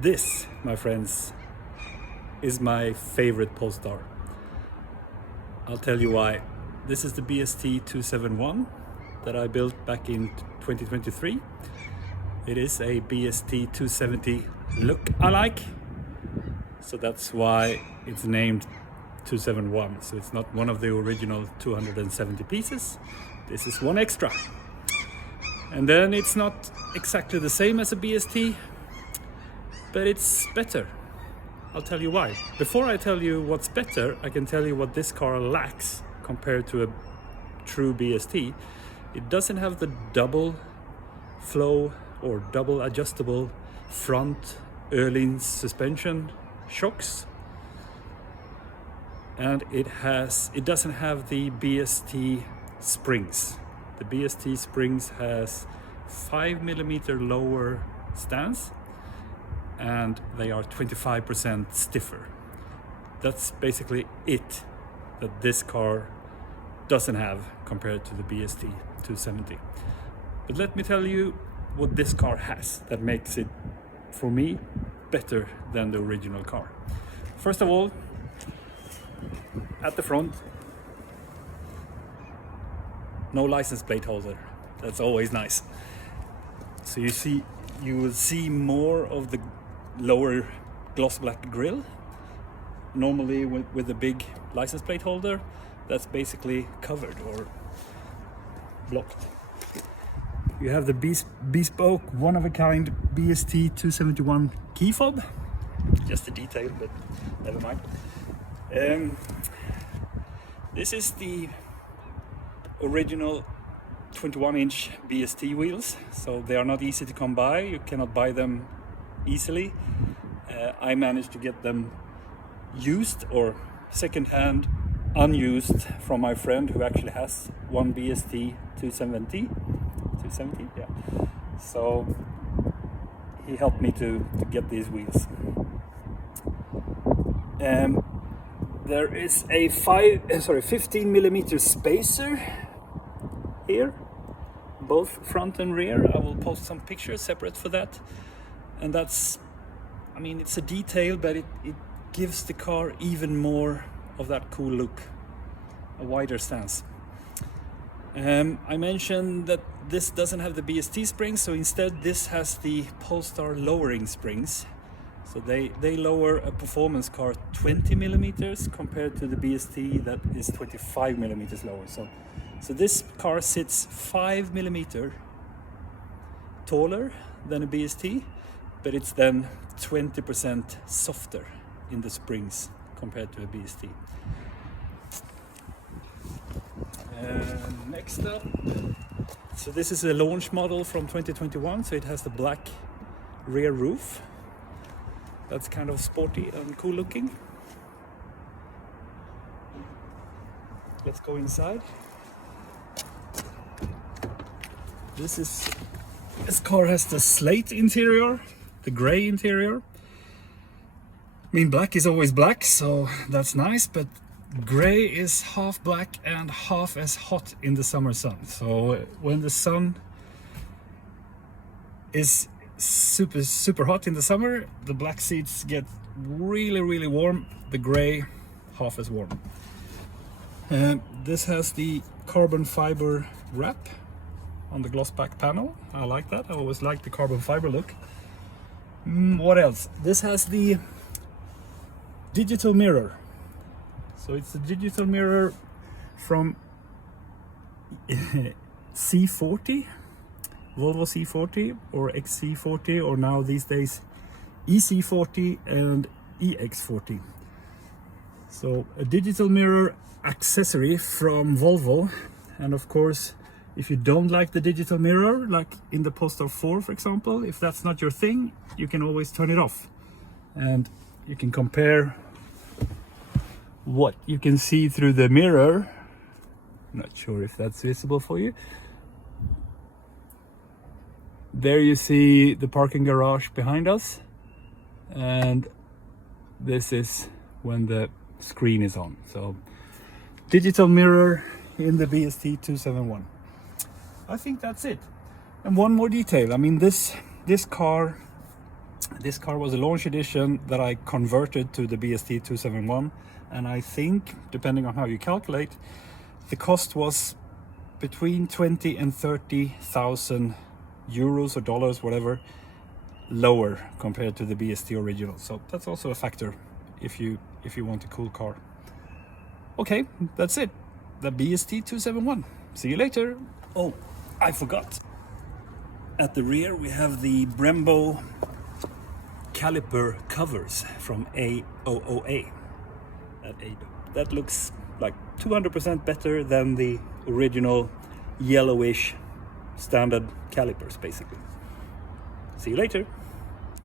This, my friends, is my favorite Polestar. I'll tell you why. This is the BST271 that I built back in 2023. It is a BST270 look-alike, so that's why it's named 271. So it's not one of the original 270 pieces. This is one extra. And then it's not exactly the same as a BST, but it's better. I'll tell you why. Before I tell you what's better, I can tell you what this car lacks compared to a true BST. It doesn't have the double flow or double adjustable front Öhlins suspension shocks, and it doesn't have the BST springs. The BST springs has 5mm lower stance, and they are 25% stiffer. That's basically it that this car doesn't have compared to the BST 270. But let me tell you what this car has that makes it, for me, better than the original car. First of all, at the front, no license plate holder. That's always nice. So you will see more of the lower gloss black grille. Normally with the big license plate holder, that's basically covered or blocked. You have the bespoke, one-of-a-kind BST 271 key fob. Just a detail, but never mind. This is the original 21-inch BST wheels, so they are not easy to come by. You cannot buy them easily. I managed to get them used or second-hand, unused, from my friend who actually has one BST 270, yeah. So he helped me to get these wheels. There is a 15mm spacer here, both front and rear. I will post some pictures separate for that. And that's, I mean, it's a detail, but it gives the car even more of that cool look, a wider stance. I mentioned that this doesn't have the BST springs, so instead this has the Polestar lowering springs. So they lower a performance car 20mm compared to the BST that is 25mm lower. So this car sits 5mm taller than a BST, but it's then 20% softer in the springs compared to a BST. Next up, so this is a launch model from 2021, so it has the black rear roof. That's kind of sporty and cool looking. Let's go inside. This car has the slate interior, the gray interior. I mean, black is always black, so that's nice, but gray is half black and half as hot in the summer sun. So when the sun is super hot in the summer, the black seats get really warm, the gray half as warm. This has the carbon fiber wrap on the gloss back panel. I like that. I always like the carbon fiber look. What else? This has the digital mirror. So it's a digital mirror from C40, Volvo C40 or XC40, or now these days EC40 and EX40. So a digital mirror accessory from Volvo. And of course, if you don't like the digital mirror, like in the Polestar 4 for example, if that's not your thing, you can always turn it off. And you can compare what you can see through the mirror. Not sure if that's visible for you. There you see the parking garage behind us, and this is when the screen is on. So digital mirror in the BST271. I think that's it. And one more detail. I mean, this car This car was a launch edition that I converted to the BST271, and I think, depending on how you calculate, the cost was between 20 and 30,000 euros or dollars, whatever, lower compared to the BST original. So that's also a factor if you want a cool car. Okay, that's it. The BST271. See you later. Oh, I forgot. At the rear we have the Brembo caliper covers from AOA. That looks like 200% better than the original yellowish standard calipers, basically. See you later.